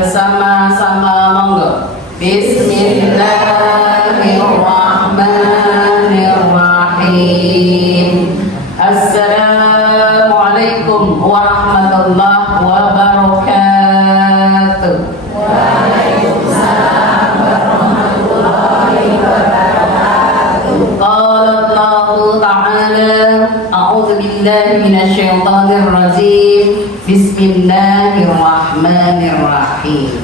bersama-sama, monggo. Bismillahirrahmanirrahim. Assalamualaikum warahmatullahi wabarakatuh. Waalaikumsalam warahmatullahi wabarakatuh. Qala Allahu ta'ala, a'udzu billahi minasyaitonir rajim. Bismillahirrahmanirrahim.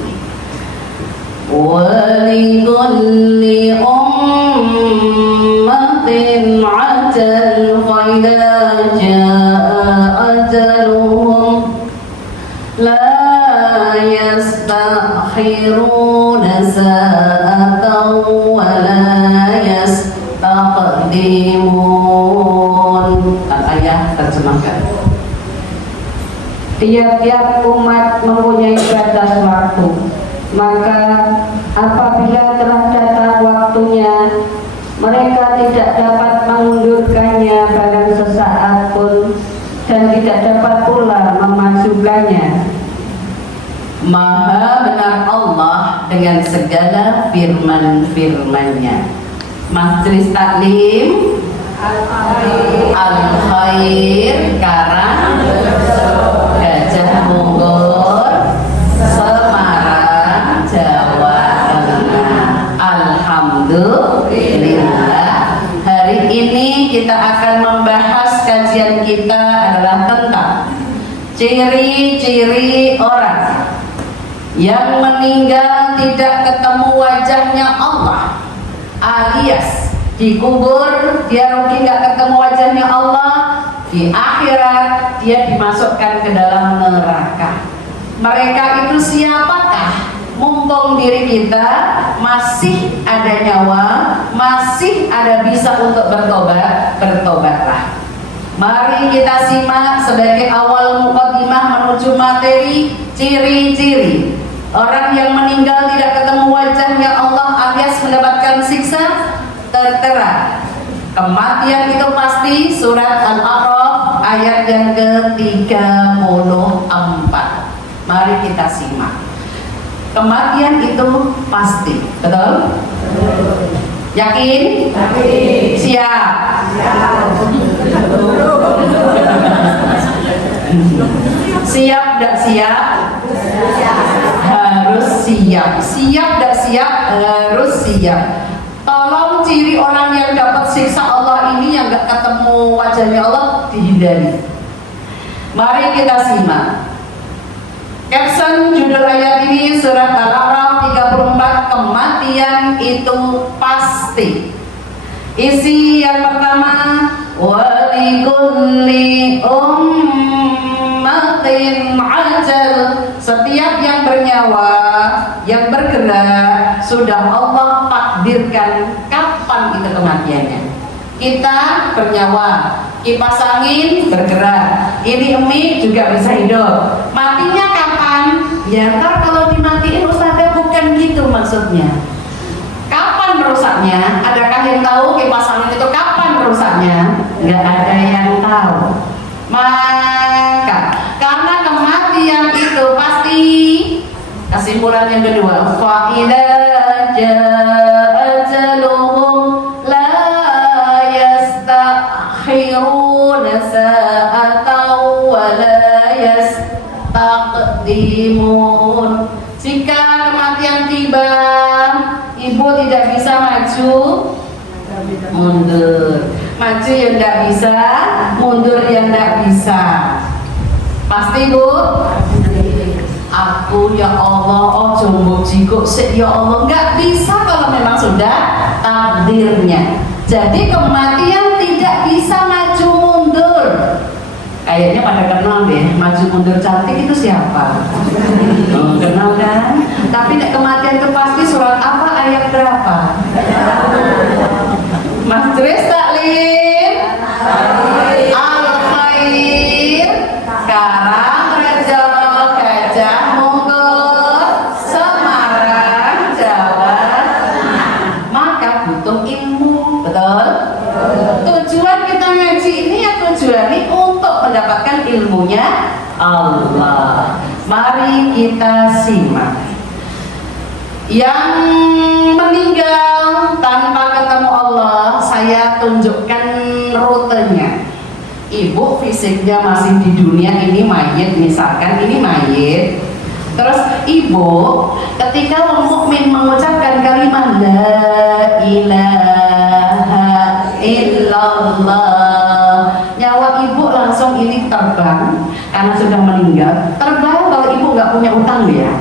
Walikulli ummatin ajal wa idza jaa ajaluhum la yastakhiruna sa'atan wa la yastaqdimun. Al-ayah terjemahkan. Tiap-tiap umat mempunyai batas waktu, maka apabila telah datang waktunya, mereka tidak dapat mengundurkannya bahkan sesaat pun, dan tidak dapat pula memajukannya. Maha benar Allah dengan segala firman-firman-Nya. Majelis Taklim Al-Khair Karang Gajah Munggur, Semarang, Jawa Tengah. Alhamdulillah. Hari ini kita akan membahas, kajian kita adalah tentang ciri-ciri orang yang meninggal tidak ketemu wajahnya Allah, alias dikubur dia rugi nggak ketemu wajahnya Allah, di akhirat dia dimasukkan ke dalam neraka. Mereka itu siapakah? Mumpung diri kita masih ada nyawa, masih ada bisa untuk bertobat, bertobatlah. Mari kita simak sebagai awal mukadimah menuju materi ciri-ciri orang yang meninggal tidak ketemu wajahnya Allah alias mendapatkan siksa tertera. Kematian itu pasti, surat Al-A'raf ayat yang ke-34. Mari kita simak. Kematian itu pasti, betul? Yakin? Yakin. Siap? Siap tidak siap? Harus siap. Siap tidak siap? Harus siap. Tolong ciri orang yang dapat siksa Allah ini yang gak ketemu wajahnya Allah dihindari. Mari kita simak. Caption judul ayat ini surat Al-A'raf 34, kematian itu pasti. Isi yang pertama, walikulli ummatin ajal. Setiap yang bernyawa, yang bergerak, sudah Allah takdirkan kapan itu kematiannya. Kita bernyawa, kipas angin bergerak, ini emi juga bisa hidup. Matinya kapan? Ya ntar kalau dimatiin Ustazah, bukan gitu maksudnya. Kapan rusaknya? Adakah yang tahu kipas angin itu kapan rusaknya? Nggak ada yang tahu. Maka karena kematian itu pasti, kesimpulan yang kedua, fa idza jaa ajaluhum la yastakhiruna sa'atan wa la yastaqdimun. Jika kematian tiba, ibu tidak bisa maju mundur, maju yang tidak bisa, mundur yang tidak bisa. Pasti Bu? Aku ya Allah, ojo mujiku sik ya Allah, nggak bisa kalau memang sudah takdirnya. Jadi kematian tidak bisa maju mundur. Kayaknya pada kenal deh, maju mundur cantik itu siapa? Kenal kan? Tapi kematian itu pasti, surat apa, ayat berapa? Majelis Taklim Al-Khair Karang Rejo Gajah Mungkur, Semarang, Jawa Tengah. Maka butuh ilmu, betul? Tujuan kita ngaji ini ya tujuannya untuk mendapatkan ilmunya Allah. Mari kita simak. Yang meninggal tanpa ketemu Allah, saya tunjukkan rutenya. Ibu fisiknya masih di dunia ini mayit, misalkan ini mayit. Terus ibu ketika orang mukmin mengucapkan kalimat la ilaha illallah, nyawa ibu langsung ini terbang karena sudah meninggal. Terbang kalau ibu nggak punya utang ya.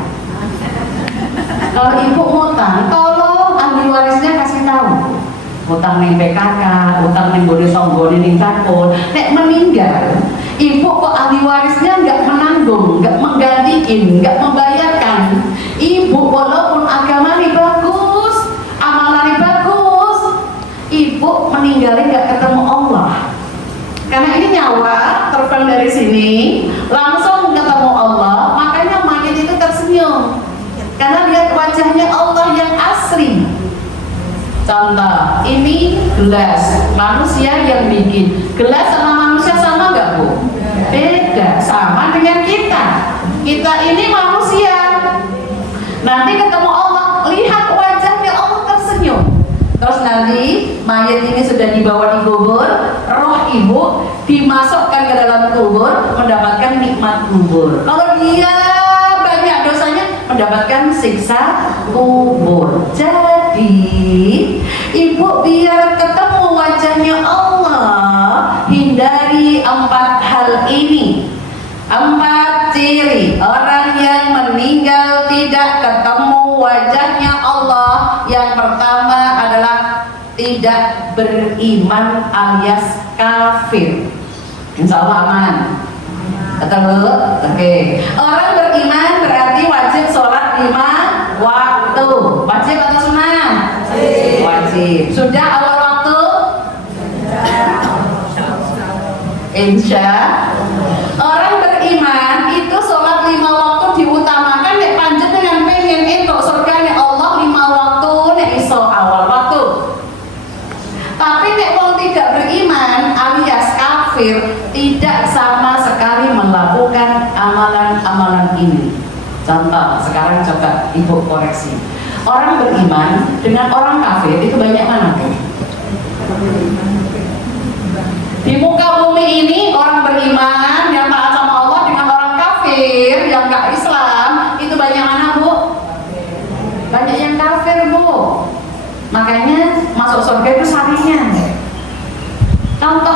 Kalau ibu ngutang, tolong ahli warisnya kasih tahu. Utang ning PKK, utang ning bodi songgone ning takon. Nek meninggal, ibu kok ahli warisnya nggak menanggung, nggak menggantikan, nggak membayarkan. Ibu walaupun agamanya bagus, amalannya bagus, ibu meninggalnya nggak ketemu Allah. Karena ini nyawa terbang dari sini, langsung ketemu Allah. Makanya mayat itu tersenyum. Karena lihat wajahnya Allah yang asli. Contoh, ini gelas, manusia yang bikin. Gelas sama manusia sama nggak Bu? Beda, sama dengan kita. Kita ini manusia. Nanti ketemu Allah, lihat wajahnya Allah tersenyum. Terus nanti mayat ini sudah dibawa di kubur, roh ibu dimasukkan ke dalam kubur, mendapatkan nikmat kubur. Kalau dia banyak dosanya, mendapatkan siksa kubur. Jadi ibu biar ketemu wajahnya Allah, hindari 4 hal ini. 4 ciri orang yang meninggal tidak ketemu wajahnya Allah. Yang pertama adalah tidak beriman alias kafir. Insya Allah aman. Betul? Oke. Orang beriman berarti wajib sholat 5 waktu. Wajib atau sunnah? Wajib. Sudah awal waktu? Insya. Orang beriman itu sholat 5 waktu diutamakan. Nek panjenengan pengen entuk surgane Allah 5 waktu, nek iso awal waktu. Tapi nek wong tidak beriman alias kafir, tidak sama sekali melakukan amalan-amalan ini. Contoh, sekarang coba ibu koreksi. Orang beriman dengan orang kafir itu banyak mana Bu? Di muka bumi ini orang beriman yang taat sama Allah dengan orang kafir yang gak Islam itu banyak mana Bu? Banyak yang kafir Bu. Makanya masuk surga itu saringan. Contoh,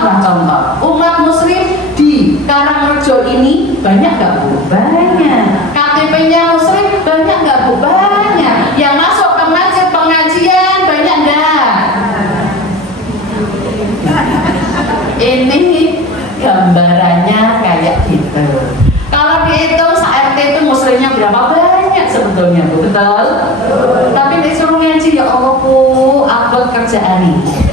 umat muslim di Karangrejo ini banyak gak Bu? Banyak. KTP-nya muslim banyak gak Bu? Banyak. Yang masuk ke masjid pengajian banyak gak? Ini gambarannya kayak gitu. Kalau dihitung se-RT itu muslimnya berapa banyak sebetulnya Bu? Betul? Tapi disuruh ngaji, ya Allah Bu, abot kerjaan ini.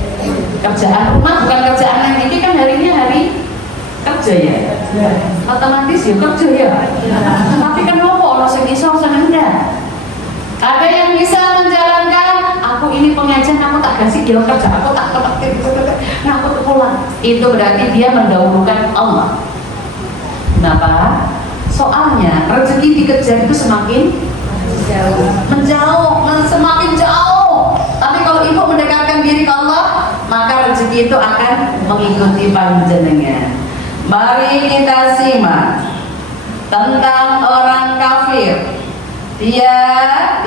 Kerjaan rumah bukan kerjaan yang ini kan harinya hari kerja ya. Otomatis ya kerja ya. Tapi kan apa orang sing iso sing enggak. Ada yang bisa menjalankan, aku ini pengajian aku tak kasih dia kerja, aku tak nah aku pulang. Itu berarti dia mendahulukan Allah. Kenapa? Soalnya rezeki dikejar itu semakin menjauh, semakin jauh. Tapi kalau ibu mendekatkan diri ke Allah, maka rezeki itu akan mengikuti panjenengan. Mari kita simak tentang orang kafir. Dia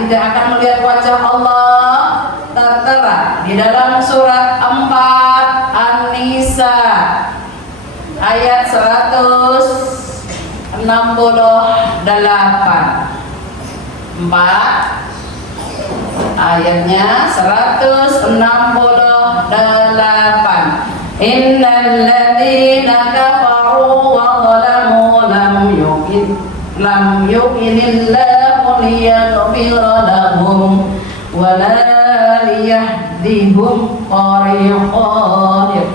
tidak akan melihat wajah Allah, tertera di dalam surat 4 An-Nisa ayat 168. 4 ayatnya 168. Innal ladzina kafaru wa zalamu lam yu'minillahu liyaghfira lahum wa la liyahdihum tariqan.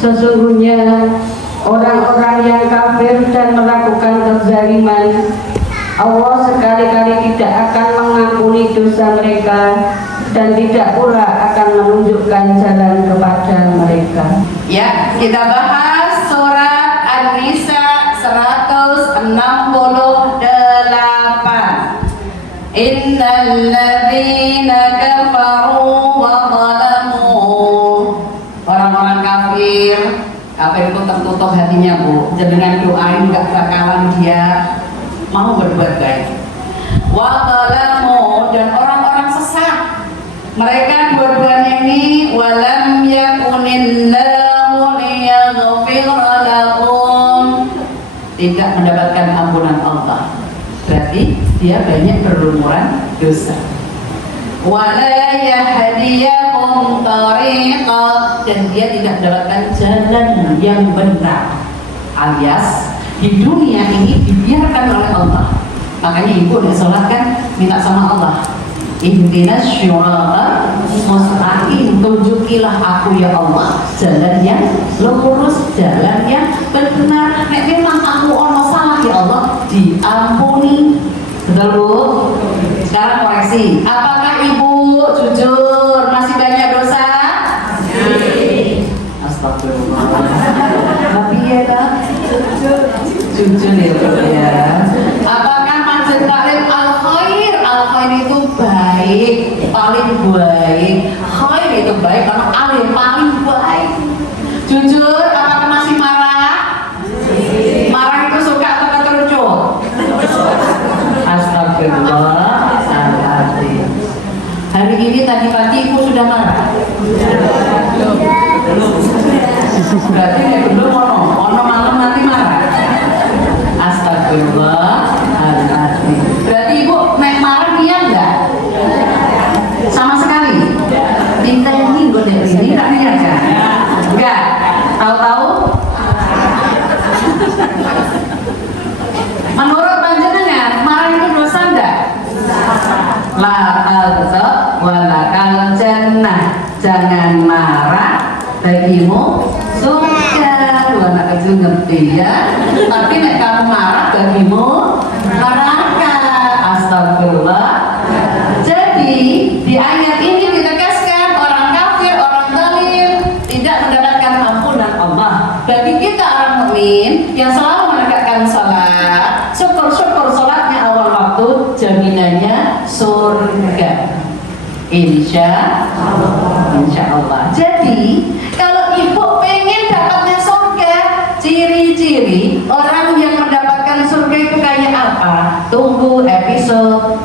Sesungguhnya orang-orang yang kafir dan melakukan kezaliman, Allah sekali-kali tidak akan mengampuni dosa mereka dan tidak pula akan menunjukkan jalan kepada mereka. Ya, kita bahas surat An-Nisa 168. Innal ladzina kafaru wa zalamu. Orang-orang kafir itu tertutup hatinya, Bu. Jangan doain, enggak bakalan dia mau berbuat baik. Wa zalamu, dan orang-orang sesat. Mereka dua-duanya ini walam yakunillahu liyaghfira lahum, tidak mendapatkan ampunan Allah. Berarti dia banyak berlumuran dosa. Wala yahdiyahum tariqah, dan dia tidak mendapatkan jalan yang benar. Alias di dunia ini dibiarkan oleh Allah. Makanya ibu udah sholat kan minta sama Allah, ihdinas syirata mustaqim, tunjukilah aku ya Allah jalan yang lurus, jalan yang benar. Nek memang aku ono salah ya Allah, diampuni. Betul Bu? Sekarang koreksi, apakah ibu jujur masih banyak dosa? Astagfirullah. Tapi ya kan jujur ya Bu ya. Apakah manjen taklim al-khair? Al-khair itu baik, paling baik. Khair itu baik, karena alim paling baik. Jujur, apakah masih marah? Marah itu suka atau keterucut? Astagfirullahaladzim. Hari ini tadi pagi ibu sudah marah? Berarti ya belum ono malam nanti marah. Astagfirullahaladzim. Berarti ibu nek marah dia enggak? Sama sekali? Minta yang minggu deh ini tak lihat kan? Enggak? Tahu-tahu? Menurut panjenengan marah itu dosa enggak? La alta walakal jannah, jangan marah bagimu surga. Lu anak kecil ngerti ya, tapi nek kamu marah bagimu neraka. Astagfirullah. Jadi di ayat ini ditegaskan orang kafir, orang zalim tidak mendapatkan ampunan Allah. Bagi kita orang mukmin yang selalu menegakkan salat, syukur-syukur salatnya awal waktu, jaminannya surga. Insya Allah. Jadi kalau ibu pengen dapatnya surga, ciri-ciri orang yang mendapatkan surga itu kayak apa? Tunggu episode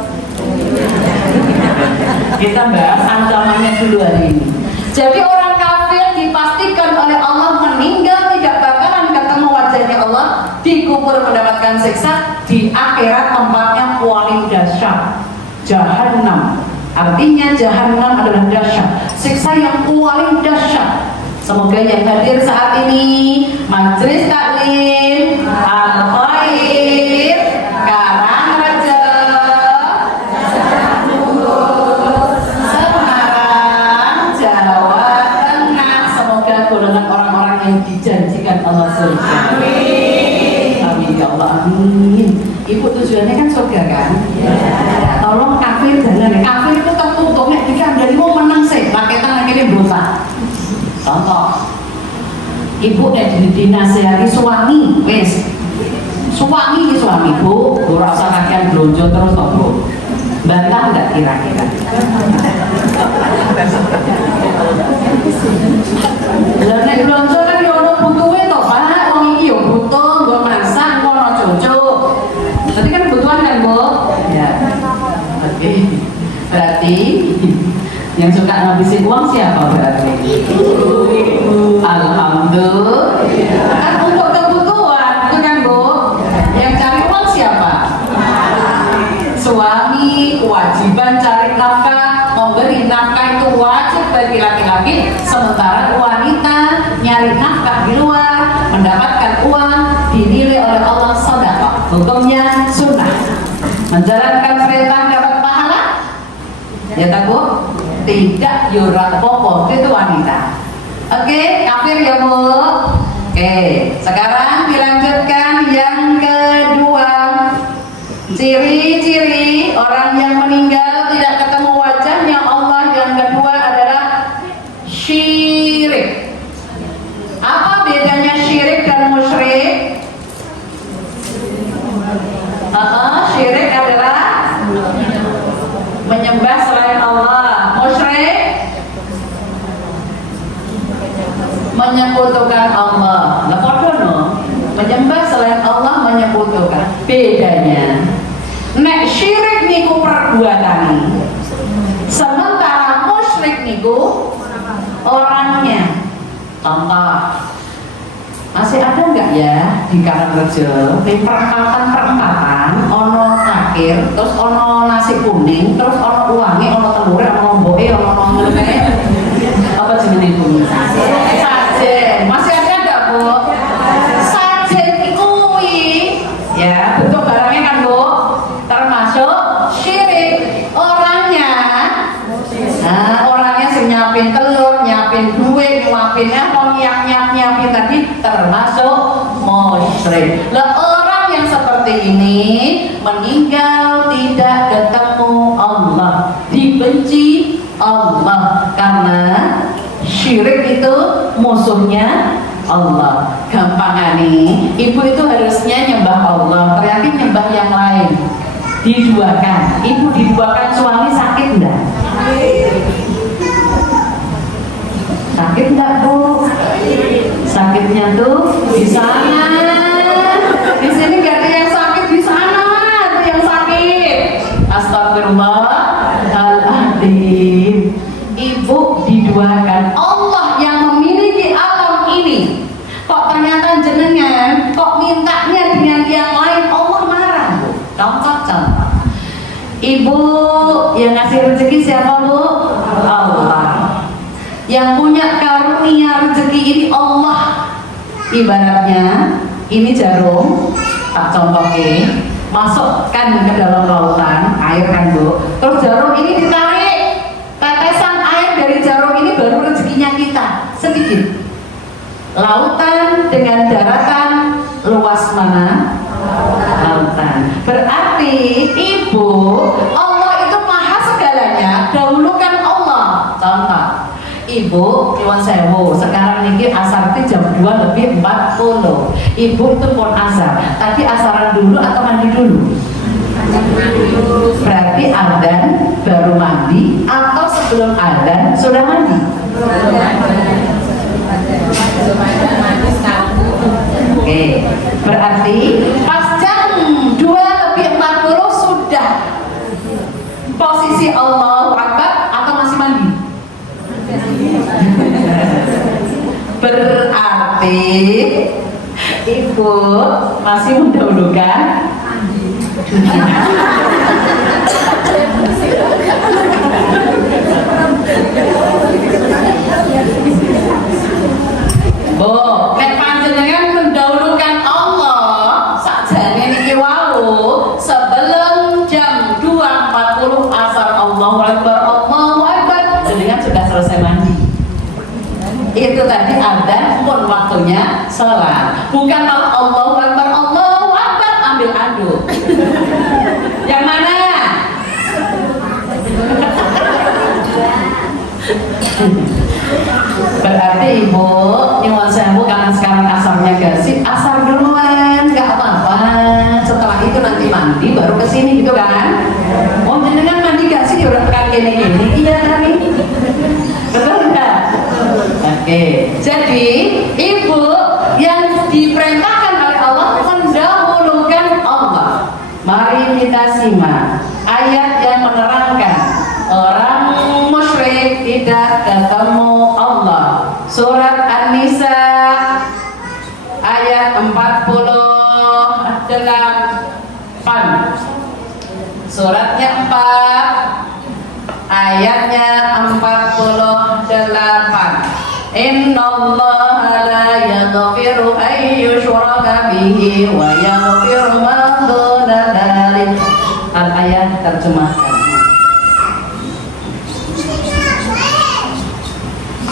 kita bahas ancamannya dulu hari ini. Jadi orang kafir dipastikan oleh Allah meninggal tidak bakalan ketemu wajahnya Allah, dikubur mendapatkan siksa, di akhirat tempatnya paling dahsyat, Jahannam. Artinya Jahannam adalah dahsyat, siksa yang paling dahsyat. Semoga yang hadir saat ini Majelis Taklim Al-Khair Karangrejo Semarang, Jawa Tengah, semoga golongan orang-orang yang dijanjikan Allah surga. Amin ya Allah, amin. Ibu tujuannya kan surga kan? Tolong kafir jangan, kafir itu tertutup nek dikandani mau menang sih, paketan akhirnya berusaha. Contoh, ibu nek dinasihati suami, wes suami Bu, rasa kakian blonjo terus toh Bu. Bantah enggak kira-kira? Lah nek blonjo kan yo ono butuhe to, Pak. Wong iki yo butuh nggo masak, ono cucu. Berarti kan kebutuhan kan Bu? Ya. Oke. Berarti yang suka ngabisin uang siapa berarti? Alhamdulillah. Kan untuk kebutuhan, itu kan Bu. Yang cari uang siapa? Suami. Kewajiban cari nafkah, memberi nafkah itu wajib bagi laki-laki. Sementara wanita nyari nafkah di luar, mendapatkan uang dinilai oleh Allah sedekah. Hukumnya sunnah. Menjalankan perintah dapat pahala. Ya tak Bu? Tidak yurak popo, itu wanita. Oke, kafir ya Bu. Oke, sekarang dilanjutkan yang kedua. Ciri-ciri orang yang meninggal tidak ketemu wajahnya Allah yang kedua adalah syirik. Apa bedanya syirik dan musyrik? Syirik adalah menyekutukan Allah. Lah padha no, menyembah selain Allah menyekutukan. Bedanya nek syirik niku perbuatan, sementara musyrik niku orangnya. Contoh, masih ada nggak ya di Karangrejo di perempatan ono takir, terus ono nasi kuning, terus ono uangi, ono telur, ono lomboke, ono ngene apa jenenge Bu? Sajen. Masih ada nggak Bu? Sajen kuwi ya bentuk barangnya kan Bu, termasuk syirik orangnya. Nah, orangnya sing nyapin telur, nyapin duit, nyapinnya mau nyiapin tadi termasuk musyrik. Lah orang yang seperti ini meninggal tidak ketemu Allah, dibenci Allah karena syirik itu musuhnya Allah. Gampangane, ibu itu harusnya nyembah Allah, ternyata nyembah yang lain. Diduakan, ibu diduakan suami sakit enggak? Sakit enggak Bu? Sakitnya tuh di sana. Di sini enggak ada yang sakit, di sana ada yang sakit. Astagfirullahaladzim. Ibu diduakan Allah yang memiliki alam ini. Kok ternyata jenengan kok mintanya dengan yang lain, Allah marah Bu. Contoh. Ibu yang ngasih rezeki siapa Bu? Allah. Yang punya karunia rezeki ini Allah. Ibaratnya ini jarum, tak contohnya, masukkan ke dalam lautan air kan Bu. Terus jarum ini ditarik, tetesan air dari jarum ini baru rezekinya kita sedikit. Lautan dengan daratan luas mana? Lautan. Berarti ibu, Allah itu maha segalanya, dahulukan Allah. Contoh, ibu nyuwun sewu, sekarang niki asar itu jam 2:40. Ibu itu pun asar. Tadi asaran dulu atau mandi dulu? Berarti adzan baru mandi atau sebelum adzan sudah mandi? Oke, berarti pas jam 2:40 sudah posisi Allahu Akbar atau masih mandi? Berarti ibu masih mendahulukan Bu, nek panjenengan mendahulukan Allah sakjane niki wau sebelum jam 2:40 asar Allahu Akbar jenengan sudah selesai mandi. Itu tadi adzan pun waktunya sholat. Bukan malah Allahu Akbar ambil anduk. Yang mana? Berarti ibu nyuwun sewu karena sekarang asarnya gasik, asar duluan nggak apa-apa. Setelah itu nanti mandi baru kesini gitu kan? Oh jenengan mandi gasik ya udah tekan gini-gini. Iya kami. Betul nggak? Oke. Jadi ibu yang diperintahkan oleh Allah mendahulukan Allah. Mari kita simak ayat yang menerangkan orang musyrik tidak ketemu Allah. Surat An-Nisa ayat 48. Suratnya 4 ayatnya 48. Innallaha la yaghfiru an yushraka bihi wa yaghfiru ma duna dzalik. Al-ayat terjemahkan.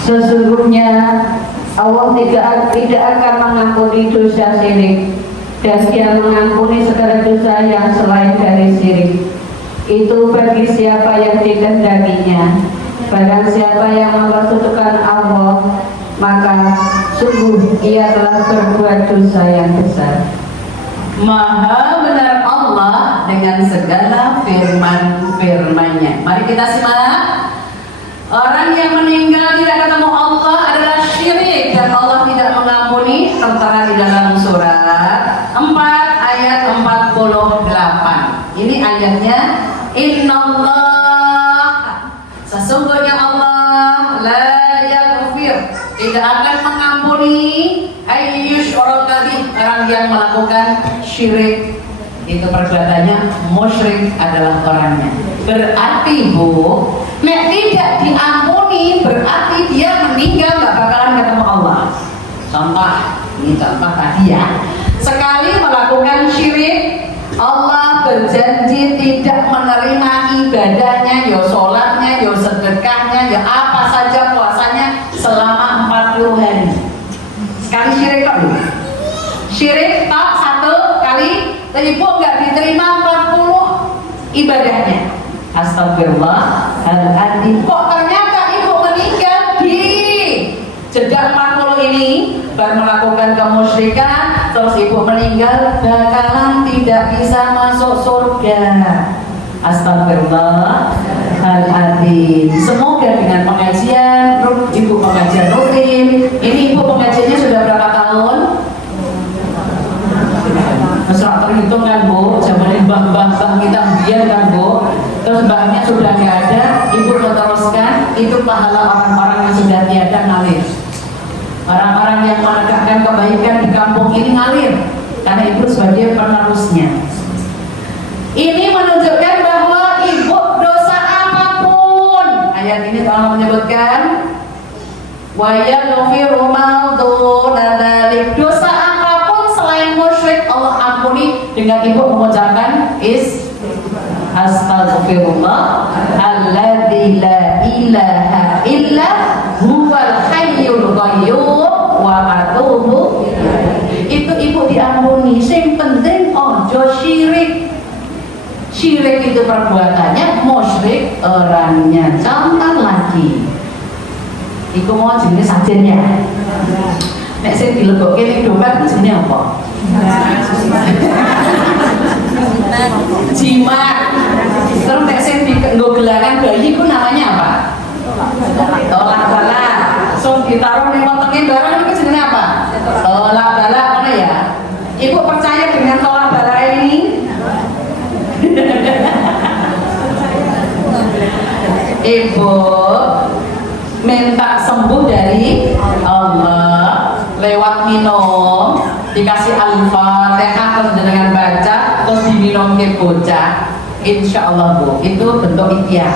Sesungguhnya Allah tidak akan mengampuni dosa syirik, dan Dia mengampuni segala dosa yang selain dari syirik. Itu bagi siapa yang dikehendakinya. Barang siapa yang mempersekutukan Allah, maka sungguh ia telah berbuat dosa yang besar. Maha benar Allah dengan segala firman-firmannya. Mari kita simak. Orang yang meninggal tidak ketemu Allah adalah syirik dan Allah tidak Ini ayatnya, Innallah, sesungguhnya Allah la yaghfir, tidak akan mengampuni ayyusyraka bih, orang yang melakukan syirik. Itu perbuatannya musyrik adalah orangnya. Berarti Bu, nek tidak diampuni berarti dia meninggal nggak bakalan ketemu Allah. Contoh, ini contoh tadi ya. Sekali melakukan syirik, Allah berjanji tidak menerima ibadahnya, yo sholatnya, yo sedekahnya, yo apa saja puasanya selama 40 hari. Sekali syirik kok, syirik tak satu kali, ibu nggak diterima 40 ibadahnya. Astagfirullahaladzim. Kok ternyata ibu meninggal di jeda 40 ini baru melakukan kemusyrikan, terus ibu meninggal bakalan tidak bisa masuk surga. Astagfirullahaladzim. Semoga dengan pengajian ibu pengajian rutin ini, ibu pengajiannya sudah berapa tahun? Masalah terhitung kan Bu, zaman mbah-mbah kita biar kan Bu. Terus mbahnya sudah nggak ada, ibu meneruskan, itu pahala orang-orang yang sudah tiada ngalir. Orang-orang yang menegakkan kebaikan di kampung ini ngalir karena ibu sebagai penerusnya. Ini menunjukkan bahwa ibu dosa apapun, ayat ini tolong menyebutkan wa yaghfiru ma duna dzalik, dosa apapun selain musyrik Allah ampuni dengan ibu mengucapkan Astaghfirullah alladzi la ilaha illa huwal hayyul qayyum wa atubu. Itu ibu diampuni. Sing penting ojo syirik. Syirik itu perbuatannya, musyrik orangnya. Contoh lagi, iku mau jenis sajennya. Nek sing dilebokke ning dompet ku jenenge apa? Jimat. Terus nek sing dienggo gelangan bayi ku namanya apa? Tolak balak. So ditaruh ning wetenge barang iku jenenge apa? Tolak balak, mana ya? Ibu percaya dengan tolak balak ini? Ibu minta sembuh dari Allah lewat minum, dikasih Al-Fatihah terus dengan baca terus diminum ke bocah. Insya Allah Bu, itu bentuk ikhtiar.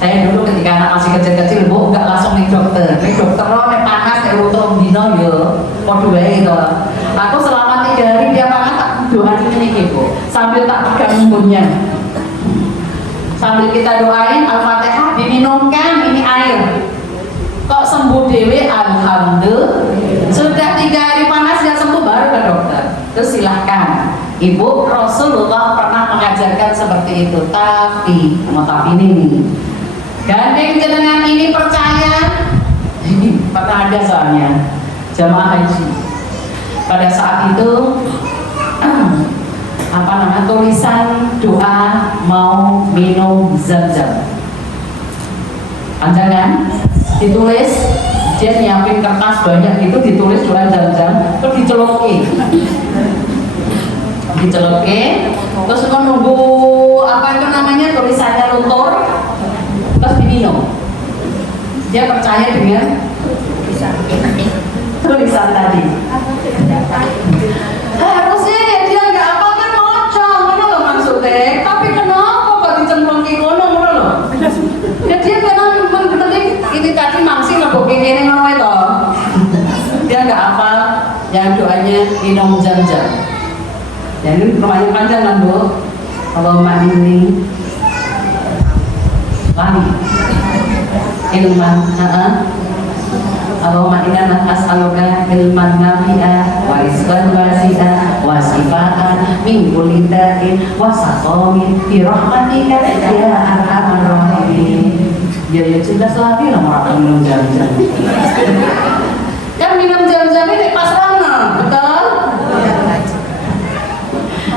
Saya dulu ketika anak masih kecil-kecil Bu, nggak langsung nih dokter. Nih dokter loh, nih panas, nih utang dino yo, mau dua gitu. Aku selama 3 hari dia panas tak doain ini Bu, sambil tak pegang mumpungnya. Sambil kita doain Al-Fatihah, diminumkan ini air. Kok sembuh dewe, alhamdulillah. Sudah 3 hari panas dia sembuh baru ke dokter. Terus silahkan. Ibu Rasulullah pernah mengajarkan seperti itu. Tapi ini nih. Gandeng jenengan ini percaya. Pernah ada soalnya jamaah haji. Pada saat itu tulisan doa mau minum zam-zam. Panjang kan? Ditulis, dia nyiapin kertas banyak itu, ditulis doa zam-zam, terus dicelukin, terus menunggu apa itu namanya tulisannya luntur, terus diminum. Dia percaya dengan tulisan tadi. Harusnya ya dia nggak apa kan mocong, mana lo maksudnya? Tapi kenapa kok dicemplungin ngono loh? Ya dia memang penting ini tadi mangsih ngebuk ini ngono itu. Dia nggak apa, yang doanya minum zam-zam. Ya ini lumayan panjang kan Bu. Allahumma inni lagi ilman, Allahumma inna nas'aluka ilman nafi'a wa rizqan wasi'a wa shifaan min kulli da'in wa saqamin bi rahmatika ya arhamar rahimin. Ya jelas lagi nomor akan minum jam-jam. Kan minum jam-jam ini pas rana, betul?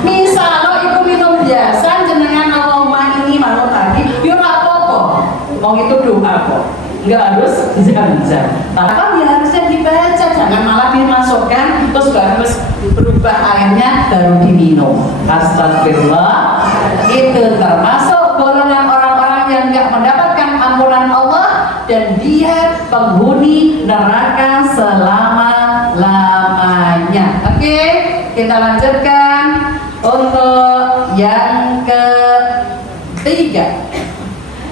Misal lo ibu minum biasa jenengan Allahumma ini malu tadi, biar apa-apa. Mau itu doa kok. Nggak harus zam-zam, tapi ya harusnya dibaca, jangan malah dimasukkan terus baru berubah airnya baru diminum. Astagfirullah. penghuni neraka selama-lamanya. Oke, kita lanjutkan untuk yang ketiga.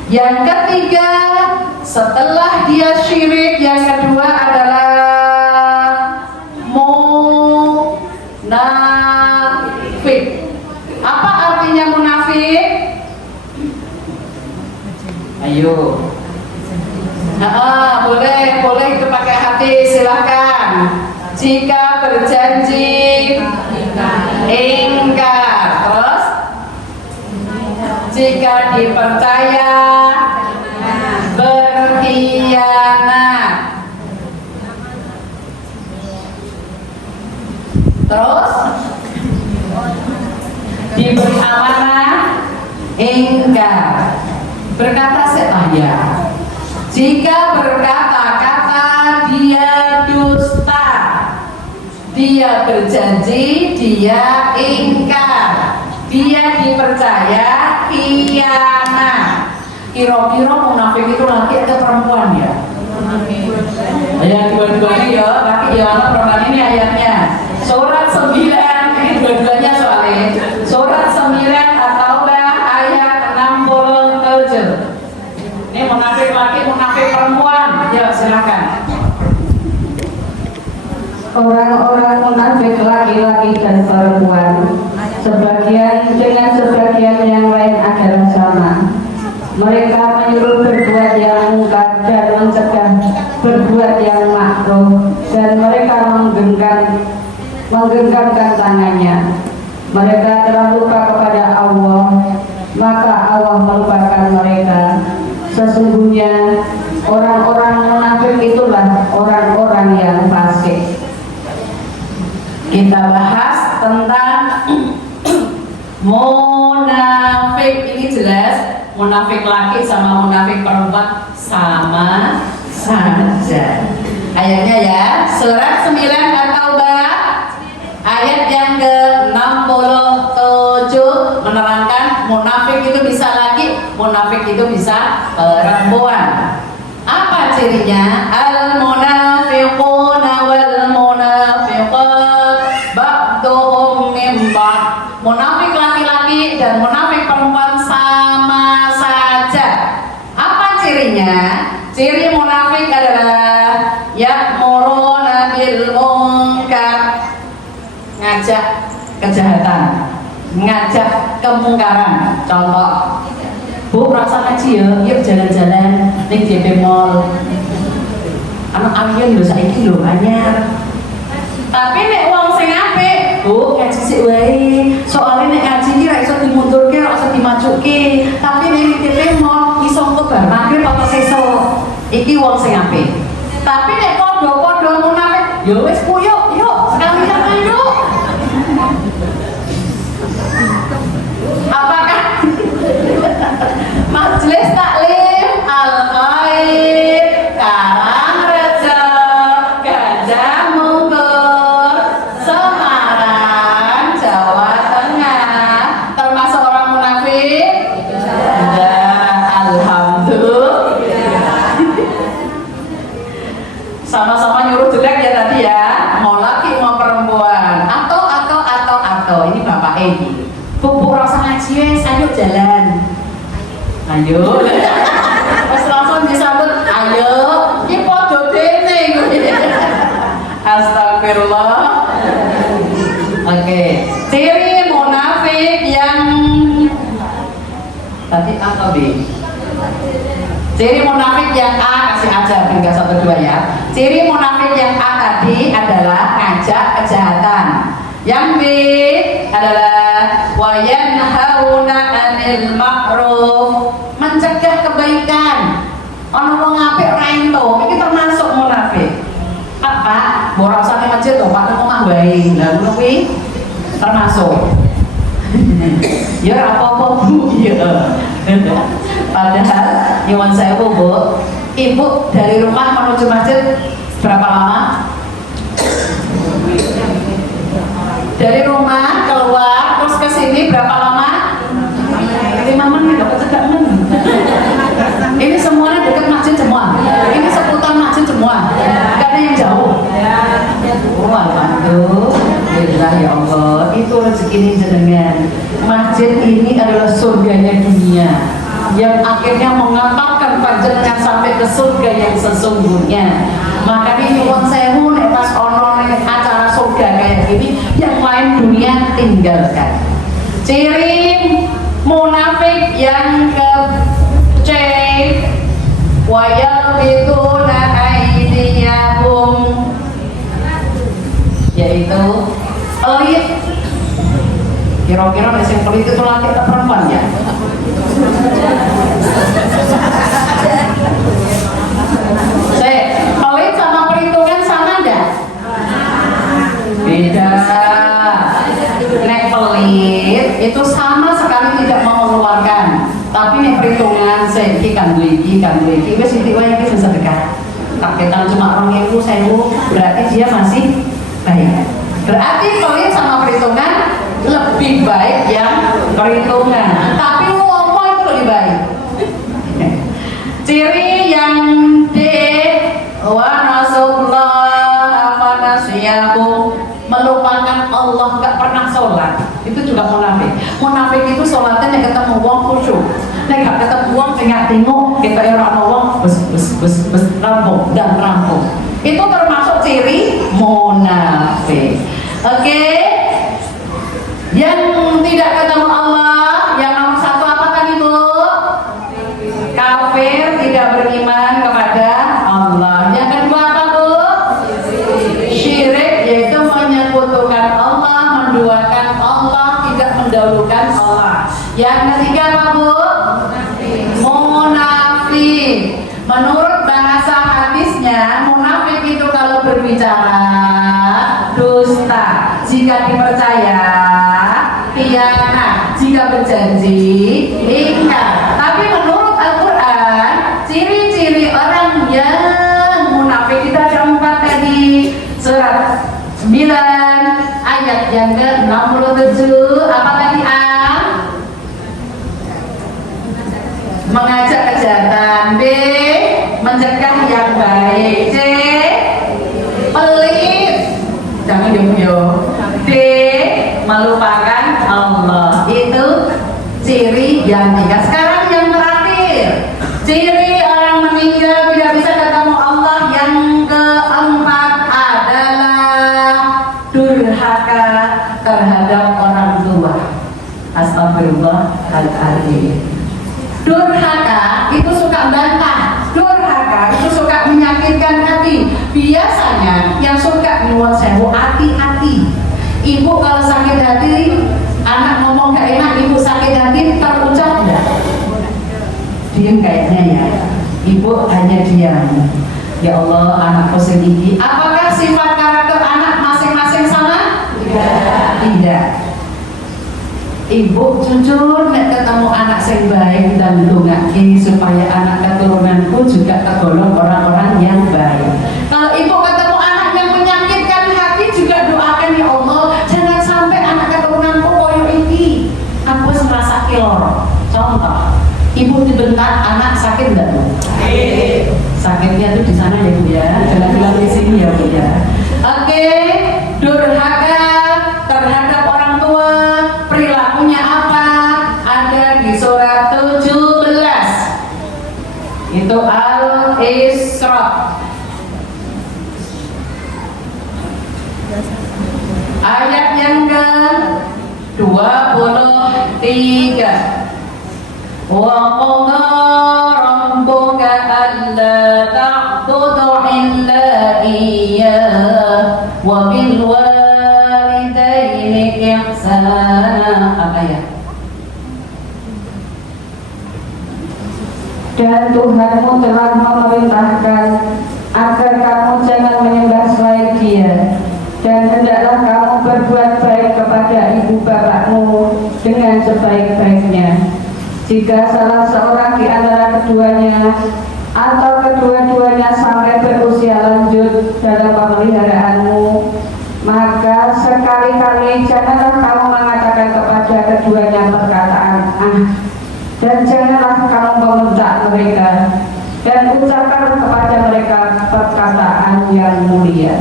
Yang ketiga, setelah dia syirik, yang kedua adalah munafik. Apa artinya munafik? Ayo. Boleh itu pakai hati, silahkan. Jika berjanji ingkar, terus jika dipercaya berkhianat, terus diberi amanah ingkar, berkata saya. Jika berkata-kata dia dusta, dia berjanji, dia ingkar, dia dipercaya khianat. Kira-kira munafik itu laki atau perempuan ya? Ya dua-duanya ya, laki ya, perempuan. Ini ayatnya surat 9, ini dua-duanya soalnya surat 9 At-Taubah ayat 67. Ini munafik laki, munafik perempuan. Ya silakan. Orang-orang munafik laki-laki dan perempuan, sebagian dengan sebagian yang lain adalah sama. Mereka menyuruh berbuat yang mungkar dan mencegah berbuat yang makruh, dan mereka menggenggamkan tangannya. Mereka telah lupa kepada Allah, maka Allah melupakan mereka. Sesungguhnya orang-orang munafik itulah orang-orang yang fasik. Kita bahas tentang munafik. Ini jelas munafik laki sama munafik perempuan sama saja. Ayatnya ya, surat 9 At-Taubah ayat yang ke-67 menerangkan munafik itu bisa laki, munafik itu bisa perempuan. Apa cirinya? Al-munafiquna wal munafiqat ba'duhum min ba'd. Munafik laki-laki dan munafik perempuan sama saja. Apa cirinya? Ciri munafik adalah ya'muruna bil munkar, ngajak kejahatan, ngajak kemungkaran. Contoh, Bu, rasa ngaji ya, yuk jalan-jalan ning JP Mall. Anak ayen lho saiki lho anyar. Tapi nek wong sing apik, Bu, ngaji sik wae. Soale nek ngaji iki ra iso dimundurke, ra iso dimajuke. Tapi nek JP Mall iso engko bar magrib apa sesuk. Iki wong sing apik. Tapi nek padha-padha munafik, ya wis Bu yuk, sekalian ayo. Apakah majelis taklim al-khair Karangrejo Gajah Mungkur Semarang Jawa Tengah termasuk orang munafik? Tidak, alhamdulillah. Sama-sama nyuruh jelek ya tadi ya, mau laki mau perempuan, atau ini bapak Edi. Pupuk rasa ngaji wes, ayo jalan. Ayo. Pas langsung disambut, ayo. Iki padha dene. Astagfirullah. Oke. Ciri munafik yang tadi A atau B? Ciri munafik yang A, kasih aja tinggal 1 2 ya. Ciri munafik yang A tadi adalah ngajak kejahatan. Yang B adalah wa yanhauna 'anil ma'ruf, mencegah kebaikan. Ana wong apik ora ento, iki termasuk munafik. Pak, ora usah ning masjid to, Pak nang omah wae. Lah ngono kuwi termasuk. Ya ora apa-apa, Bu. Ya. Padahal nyuwun sewu, Bu. Ibu dari rumah menuju masjid berapa lama? Dari rumah keluar terus ke sini berapa lama? 5 menit, dapat 3 menit. Ini semuanya dekat masjid semua. Ini seputar masjid rezeki jenengan. Masjid ini adalah surganya dunia yang akhirnya mengantarkan panjenengan sampai ke surga yang sesungguhnya. Makanya nyuwun sewu nek pas ono acara surga kayak gini, yang lain dunia tinggalkan. Ciri munafik yang ke-C, wa yalbituna aydiyahum, yaitu pelit. Kira-kira yang pelit itu laki atau perempuan ya? Pelit sama perhitungan sama enggak? Beda. Nek pelit itu sama sekali tidak mau mengeluarkan, tapi nek perhitungan iki kan duwe wis iki wae iki sedekah. Taketan cuma 2.000 berarti dia masih baik. Berarti pelit sama perhitungan lebih baik yang perhitungan, tapi apa itu lebih baik? Ciri yang D, wa nasullah fa nasiyahu, melupakan Allah, gak pernah sholat. Itu juga munafik. Munafik itu sholatnya yang ketemu wong khusyuk, nek gak ketemu wong tengok kita ora ono wong bes rampung dan rampung. Itu termasuk ciri munafik. Oke. Yang tidak ketemu Allah, yang nomor 1 apa tadi Bu? Kafir, tidak beriman kepada Allah. Yang kedua apa Bu? Syirik, yaitu menyekutukan Allah, menduakan Allah, tidak mendahulukan Allah. Yang ketiga apa Bu? Munafik. Menurut bahasa hadisnya, munafik itu kalau berbicara dusta, jika dipercaya khianat, jika berjanji ingkar. Tapi menurut Al-Quran, ciri-ciri orang yang munafik itu ada 4 tadi. Surat 9 ayat yang ke-67 apa tadi A? Mengajak kejahatan. B, mencegah yang baik. C, pelit, jangan yo. D, melupakan Allah. Itu ciri yang 3. Sekarang yang terakhir, ciri orang meninggal tidak bisa ketemu Allah. Yang keempat adalah durhaka terhadap orang tua. Astagfirullahaladzim. Durhaka itu suka bantah, durhaka itu suka menyakitkan hati. Biasanya yang suka nyuwun sewu, hati-hati. Ibu kalau sakit hati, anak ngomong gak enak, ibu sakit hati, terucap enggak? Diam kayaknya ya. Ibu hanya diam. Ya Allah, anakku sedikit. Apakah sifat karakter anak masing-masing sama? Tidak. Ibu jujur nek ketemu anak sing baik dan ndongake supaya anak keturunanku juga tergolong orang-orang yang baik. Kalau ibu ketemu anak yang menyakitkan hati juga doakan, ya Allah, jangan sampai anak keturunanku koyo iki. Aku merasa kelor. Contoh, ibu dibentak anak sakit enggak Bu? Sakitnya tuh di sana ya Bu ya, jangan bilang di sini ya Bu ya. Oke, durhaka terhadap orang tua, perilakunya apa? Ada di surat 17. Itu Al-Isra. Ayat yang ke-23. Wa qadha rabbuka alla ta'budu illa iyyah wa bil walidaini ihsana. Apa ya? Dan Tuhanmu telah memerintahkan agar kamu jangan menyembah selain Dia, dan hendaklah kamu berbuat baik kepada ibu bapakmu dengan sebaik-baiknya. Jika salah seorang di antara keduanya atau kedua-duanya sampai berusia lanjut dalam pemeliharaanmu, maka sekali-kali janganlah kamu mengatakan kepada keduanya perkataan dan janganlah kamu membentak mereka, dan ucapkanlah kepada mereka perkataan yang mulia.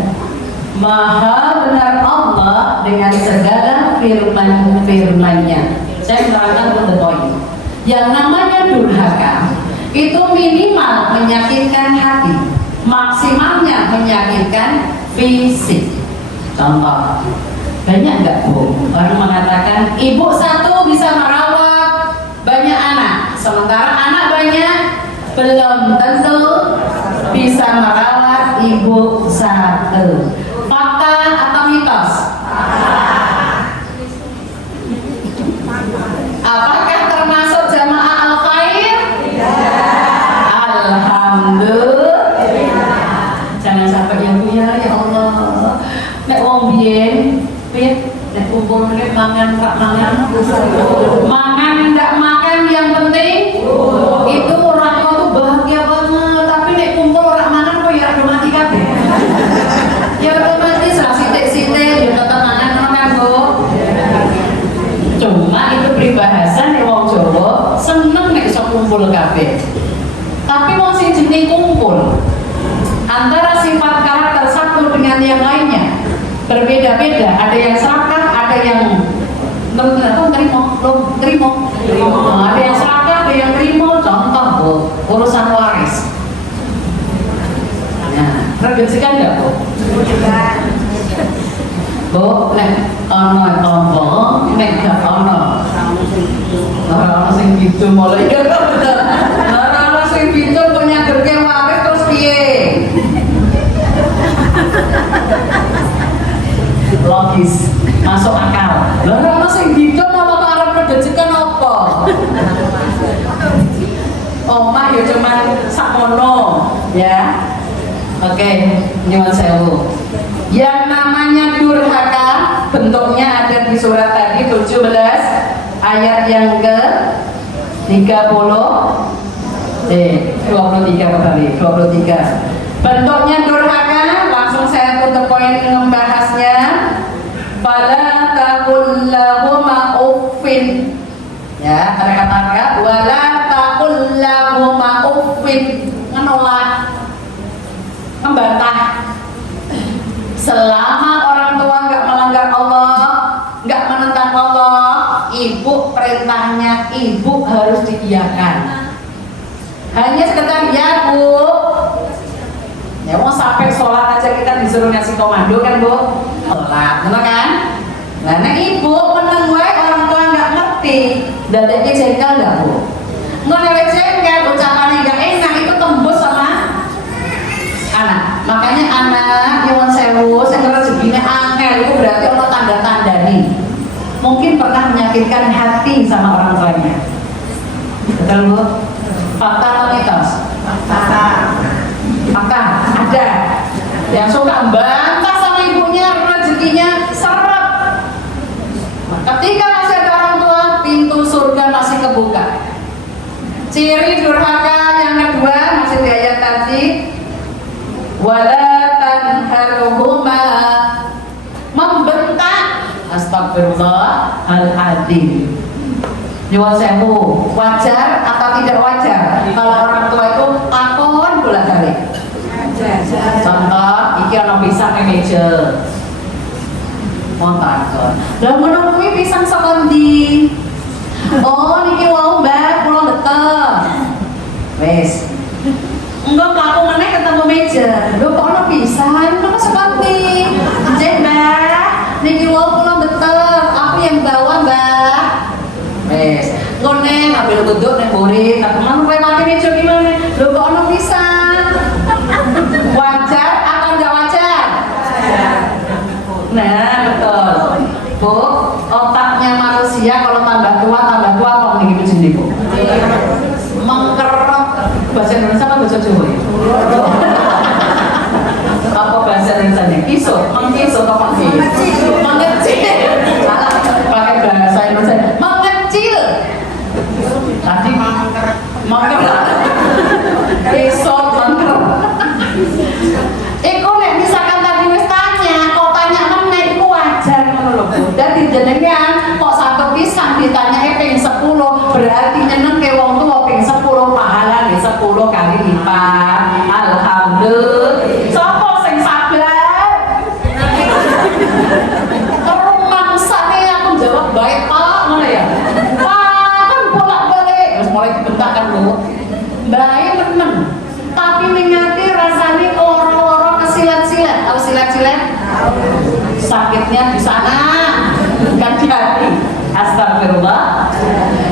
Maha benar Allah dengan segala firman-firman-Nya. Saya menerangkan to the point. Yang namanya durhaka itu minimal menyakitkan hati, maksimalnya menyakitkan fisik. Contoh, banyak nggak Bu orang mengatakan ibu satu bisa merawat banyak anak, sementara anak banyak belum tentu bisa merawat ibu satu. Fakta atau mitos? Apakah termasuk jamaah al-khair? Alhamdulillah. Jangan sampai ya Bu ya Allah. Nek wong biyen, nek kumpul nek mangan rak mangan. Mangan ndak makan yang penting itu orang tua tuh bahagia banget. Tapi nek kumpul rak mangan kok ya udah mati kabeh. Ya otomatis lah sithik-sithik ya tetep mangan kan Bu. Cuma itu peribahasa nek wong Jawa seneng nek iso kumpul kabeh. Tapi wong sing jenenge kumpul antara sifat karakter satu dengan yang lainnya berbeda-beda. Ada yang serakah, ada yang terima. Ada yang serakah, ada yang terima. Contoh Bu, urusan waris. Nah, regetsikan nggak Bu? Bu, nek ono tombo, nek gak ono. Ora ono sing gitu mulai kan bener. Ora ono sing gitu punya gerke waris terus piye? Logis, masuk akal. Lah ora ono sing gitu apa arep regetsikan apa? Omah ya cuman sakmono, ya. Oke, nyuwun sewu. Yang namanya durhaka bentuknya ada di surat tadi 17 ayat yang ke 23 kembali 23. Bentuknya durhaka langsung saya tutup poin membahasnya. Fala taqul lahuma uffin. Ya, ada kata-kata wala taqul lahuma uffin, menolak, membantah. Selama orang tua nggak melanggar Allah, nggak menentang Allah, ibu perintahnya ibu harus diiyakan. Hanya sekedar ya Bu, ya mau sampai sholat aja kita disuruh ngasih komando kan Bu, sholat, benar kan? Nah ibu meneng wae orang tua nggak ngerti, dadanya jengkel nggak Bu? Nggak jengkel, ucapannya nggak enak itu tembus sama anak. Makanya anak nyuwun sewu, sing rezekinya angel itu berarti Allah tanda-tanda nih. Mungkin pernah menyakitkan hati sama orang tuanya. Betul Bu? Fakta atau mitos? Fakta. Ada yang suka bantah sama ibunya, rezekinya seret. Ketika masih ada orang tua, pintu surga masih kebuka. Ciri durhaka yang kedua masih di ayat tadi. Wala tanharuhuma, membentak. Astagfirullahaladzim. Nyuwun sewu, wajar atau tidak wajar kalau orang tua itu takon bolak-balik? Contoh, iki ana pisang ning meja. Mau takon. Lah ngono kuwi pisang saka ndi? Oh, niki wau Mbak, kula betel. Wes. Enggak mlaku meneh ketemu meja. Lho kok ono pisan? Kok seperti Jek Mbak, niki wau kula betel. Aku yang bawa Mbak. Wes, ngene ambil duduk ning mburi, tak kemana kowe mati meja gimana? Lho kok ono pisan? Wajar atau enggak wajar? Nah, betul. Bu, otaknya manusia kalau tambah tua kok begini sini Bu. Mengkerok. Bahasa Indonesia apa bahasa Jawa? Apa bahasa Indonesia? Kisuk, mengkisuk apa mengkisuk? Mengecil. Salah, pakai bahasa Indonesia. Mengecil. Tadi mengkerok. Kisuk, mengkerok. Iku nek misalkan tadi wis tanya, kok tanya meneh iku wajar ngono lho Bu. Dadi jenengan kok satu pisang ditanyake ping 10, berarti nyenengke wong tuwa ping 10 pahalane 10 kali lipat. Alhamdulillah. Sopo sing sabar? bae meneng. Tapi mengati rasanya loro-loro kesilat-silat. Tahu silat-silat? Sakitnya di sana, bukan di hati. Astagfirullah.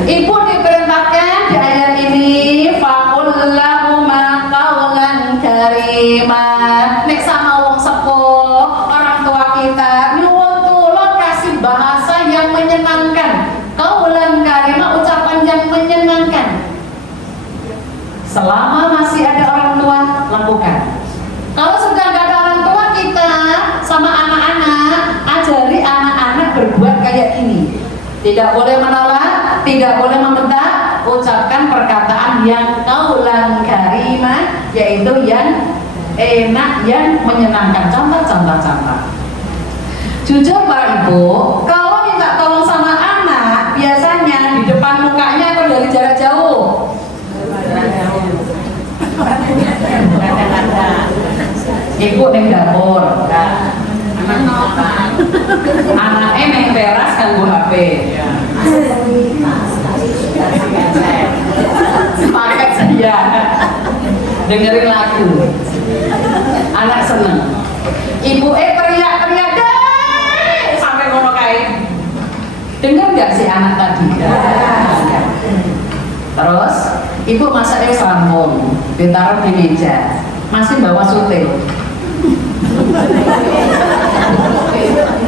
Ibu diperintahkan di ayat ini, faqul lahuma qawlan karimah. Nek sama wong sepuh, orang tua kita, nyuwun tulung kasih bahasa yang menyenangkan. Qawlan karimah, ucapan yang menyenangkan. Selama masih ada orang tua, lakukan. Kalau sudah nggak ada orang tua, kita sama anak-anak ajari anak-anak berbuat kayak ini. Tidak boleh menolak, tidak boleh membentak. Ucapkan perkataan yang qaulan karimah, yaitu yang enak, yang menyenangkan. Contoh. Jujur Pak Ibu, kalau minta tolong sama anak, biasanya di depan mukanya atau dari jarak jauh? Ibu neng dapur, anaknya neng teras kanggo HP, paket sedia, dengerin lagu, anak seneng. Ibu teriak-teriak deh sampai ngono kae. Dengar nggak si anak tadi? Terus ibu masaknya sambung, ditaruh di meja, masih bawa sutil.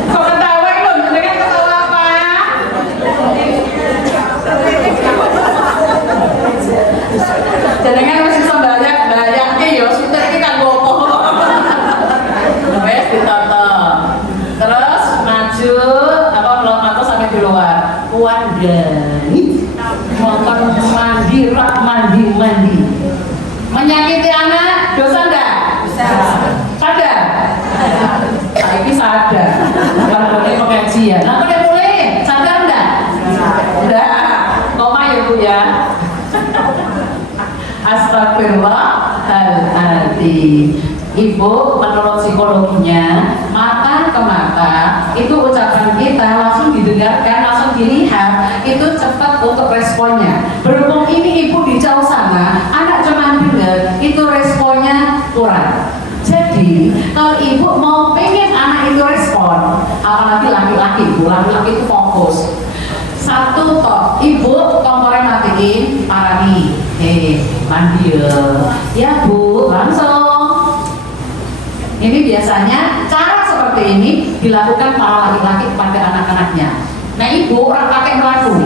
Kok ketawa itu? Dengan ketawa apa? Jenengan masih sembahyang ya sutil iki kanggo apa? Wes ditonton. Terus maju melompat sampai di luar. Wandani motor mandi. Menyakiti anak dosa enggak? Sadar? Ini sadar. Kalau boleh pengajian. Nah, boleh. Sadar enggak? Enggak. Koma ya Bu ya. Astagfirullahaladzim. Ibu menurut psikologinya, mata ke mata itu ucapan kita langsung didengarkan, langsung dilihat, itu cepat untuk responnya. Berhubung ini ibu di jauh sana, anak cuma dengar, itu responnya kurang. Jadi kalau ibu mau pengen anak itu respon, apalagi laki-laki, laki-laki itu fokus. Satu toh, ibu kompornya matiin, parani, mandi ya Bu, langsung. Ini biasanya cara seperti ini dilakukan para laki-laki kepada anak-anaknya. Nah ibu orang pakai melaku.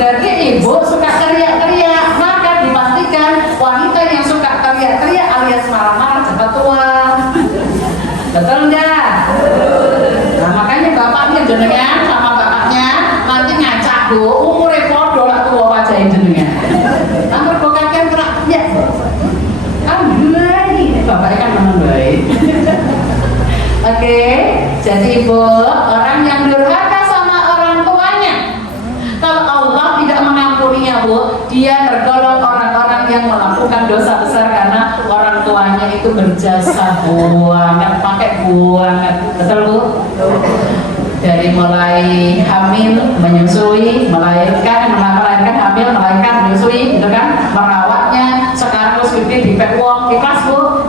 Jadi ibu suka teriak-teriak, maka dipastikan wanita yang suka teriak-teriak alias marah-marah cepat tua. Betul enggak? Nah makanya bapaknya jenengan sama bapaknya nanti ngacak Bu, umurnya podo lah tua wajahnya jenengan. Namun kok kakek teriak, alhamdulillah ini bapaknya kan memang baik. Oke, jadi ibu orang yang durhaka sama orang tuanya, kalau Allah tidak mengampuninya Bu, dia tergolong orang-orang yang melakukan dosa besar karena orang tuanya itu berjasa banget, pakai banget. Betul Bu? Dari mulai hamil, menyusui, melahirkan, hamil, melahirkan, menyusui, gitu kan, merawatnya, sekarang terus gede di uang, ikhlas Bu?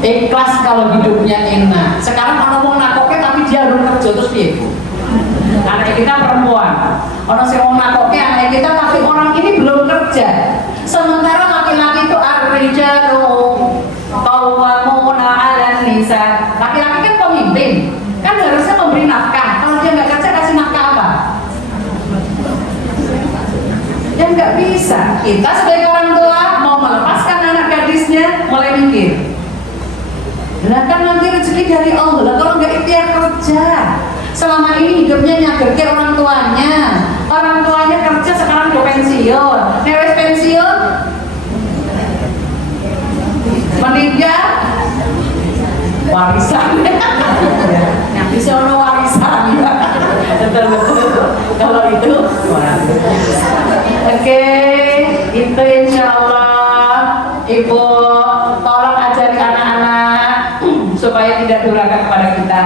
Ikhlas kalau hidupnya enak. Sekarang orang mau nakoknya tapi dia harus kerja terus dia. Anak kita perempuan, orang sih mau nakoknya anak kita tapi orang ini belum kerja. Sementara laki-laki itu ar-rijalu qawwamuna 'alan nisa. Laki-laki kan pemimpin, kan harusnya memberi nafkah. Kalau dia nggak kerja kasih nafkah apa? Ya nggak bisa. Kita sebagai orang tua mau melepaskan anak gadisnya, mulai mikir. Lah kan nanti rezeki dari Allah. Lah kalau nggak ikhtiar kerja, selama ini hidupnya nyagerke orang tuanya. Orang tuanya kerja sekarang udah pensiun. Newes pensiun, meninggal warisan. Yang bisa ono warisan. Betul. Kalau itu Oke, itu insya Allah Ibu tolong aturakan kepada kita.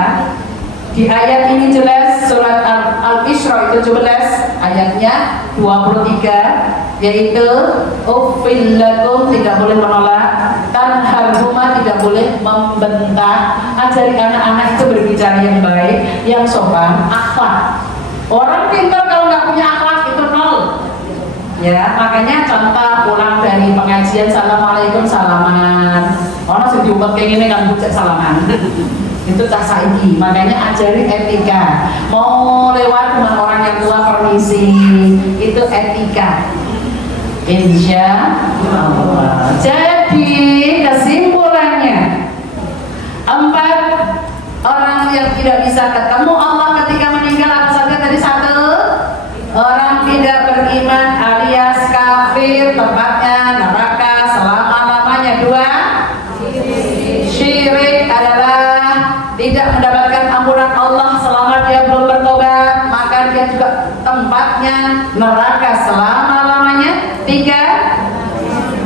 Di ayat ini jelas surat Al-Isra 17 ayatnya 23, yaitu uffil lakum, tidak boleh menolak, tanharhuma, tidak boleh membentak. Ajari anak-anak itu berbicara yang baik, yang sopan, akhlak. Orang pintar kalau nggak punya akhlak itu nol. Ya, makanya contoh pulang dari pengajian, assalamualaikum, salaman. Orang sudah diumpet kayak gini kan bucek salaman. Itu cah saiki, makanya ajari etika. Mau lewat dengan orang yang tua permisi, itu etika. Insya Allah. Jadi kesimpulannya, 4 orang yang tidak bisa ketemu Allah ketika meninggal apa saja tadi? 1, orang tidak beriman alias kafir, tempatnya neraka selama-lamanya. 2, syirik adalah tidak mendapatkan ampunan Allah selama dia belum bertobat, maka dia juga tempatnya neraka selama-lamanya. 3,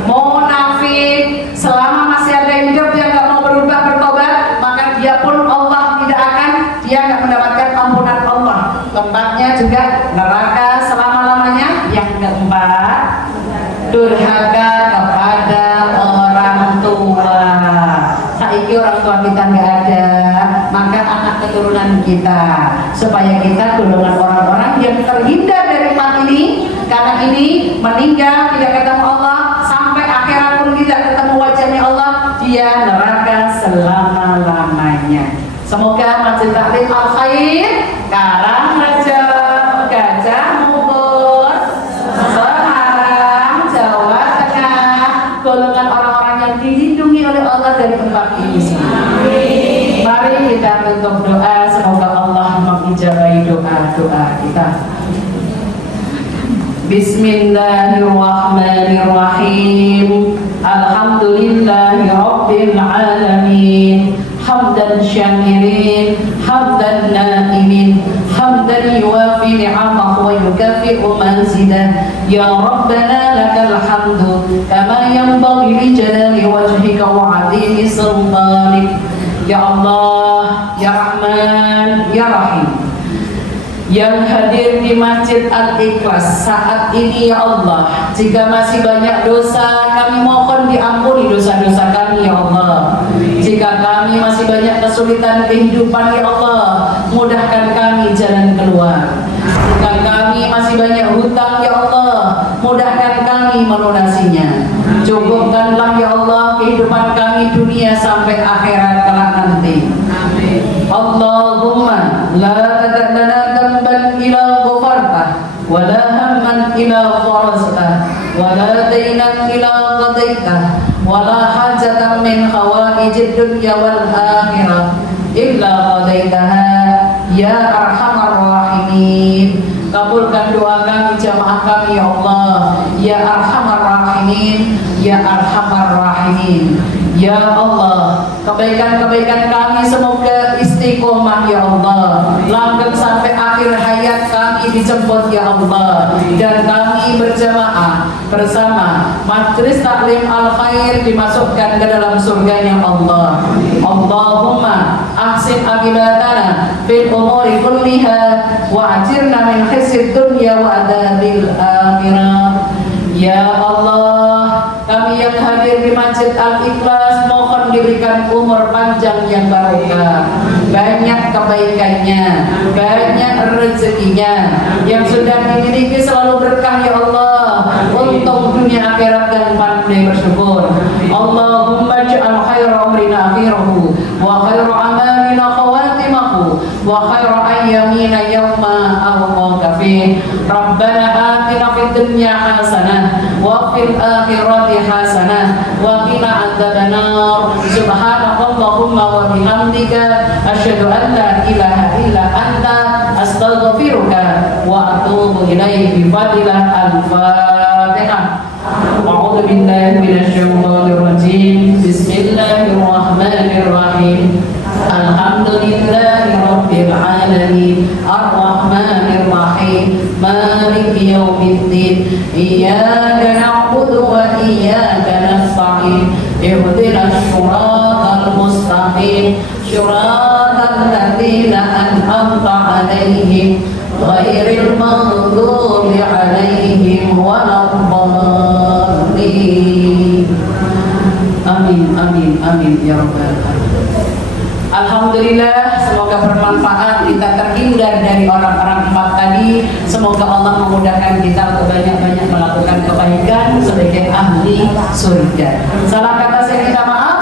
munafik, selama masih ada hidup dia nggak mau berubah bertobat, maka dia pun Allah tidak akan, dia nggak mendapatkan ampunan Allah, tempatnya juga neraka selama-lamanya. Yang keempat, durhaka kepada orang tua. Saiki orang tua kita nggak ada, maka anak keturunan kita, supaya kita golongan orang-orang yang terhindar dari tempat ini. Karena ini meninggal tidak ketemu Allah, sampai akhirat pun tidak ketemu wajahnya Allah, dia neraka selama-lamanya. Semoga Masjid Taklim Al Khair, Karangrejo, Gajah Mungkur, Semarang, Jawa Tengah, golongan orang-orang yang dilindungi oleh Allah dari tempat ini semua. Mari kita tutup doa, semoga Allah mengijabahi doa-doa kita. Bismillahirrahmanirrahim. Alhamdulillahi rabbil alamin. Hamdan syakirin, hamdan naimin, hamdan yuwafi ni'amahu wa yukafi'u mazidah. Ya Rabbana lakal hamdu kama yanbaghi li jalali wajhika wa 'azimi sultanik. Ya Allah, Ya Rahman, Ya Rahim, yang hadir di Masjid Al-Ikhlas saat ini, ya Allah, jika masih banyak dosa, kami mohon diampuni dosa-dosa kami, ya Allah. Jika kami masih banyak kesulitan kehidupan, ya Allah, mudahkan kami jalan keluar. Jika kami masih banyak hutang, ya Allah, mudahkan kami melunasinya. Cukupkanlah, ya Allah, kehidupan kami dunia sampai akhirat kelak nanti. Amin. Allahumma la tada' lana damban ila ghafartah, wa la hamman ila farastah, wa la daynan ila qadaitah, wa la hajatan min hawaijid dunya wal akhirah illa qadaitaha ya arhamar rahimin. Kabulkan doa kami, jamaah kami, ya Allah, ya arhamar rahimin, ya arhamar rahimin. Ya Allah, kebaikan-kebaikan kami semoga istiqomah, ya Allah, langgeng sampai akhir hayat kami dijemput, ya Allah, dan kami berjamaah bersama Majelis Taklim Al Khair dimasukkan ke dalam surganya Allah. Allahumma ahsin aqibatana fil umuri kulliha wa ajirna min khizyid dunya wa adzabil akhirah. Ya Allah, kami yang hadir di Masjid Al-Ikhlas mohon diberikan umur panjang yang barokah, banyak kebaikannya, banyak rezekinya, yang sudah dimiliki selalu berkah, ya Allah, untung dunia akhirat dan pandai bersyukur. Allahumma ja'al khaira umrina akhirahu wa khaira amalina khawatimahu wa khaira ayyamina yawma alqaka fih. Rabbana atina fid dunya hasanah wa fil akhirati hasanah wa qina adzabannar. Subhanakallahumma wa bihamdika asyhadu an la ilaha illa anta astaghfiruka wa atubu ilaik. Bi fadillah al-Fatihah. A'udzu billahi minasyaitonir rajim. Bismillahirrahmanirrahim. Alhamdulillahi rabbil alamin, arrahmanir rahim, maliki yaumiddin. Iyyaka na'budu wa iyyaka nasta'in. Ihdinas shiratal mustaqim. syiratal ladzina an'amta 'alaihim ghairil maghdubi 'alaihim waladdallin. Amin amin amin ya rabbal alamin. Alhamdulillah, semoga bermanfaat, kita terhindar dari orang-orang empat tadi. Semoga Allah memudahkan kita untuk banyak-banyak melakukan kebaikan sebagai ahli surga. Salah kata saya minta maaf.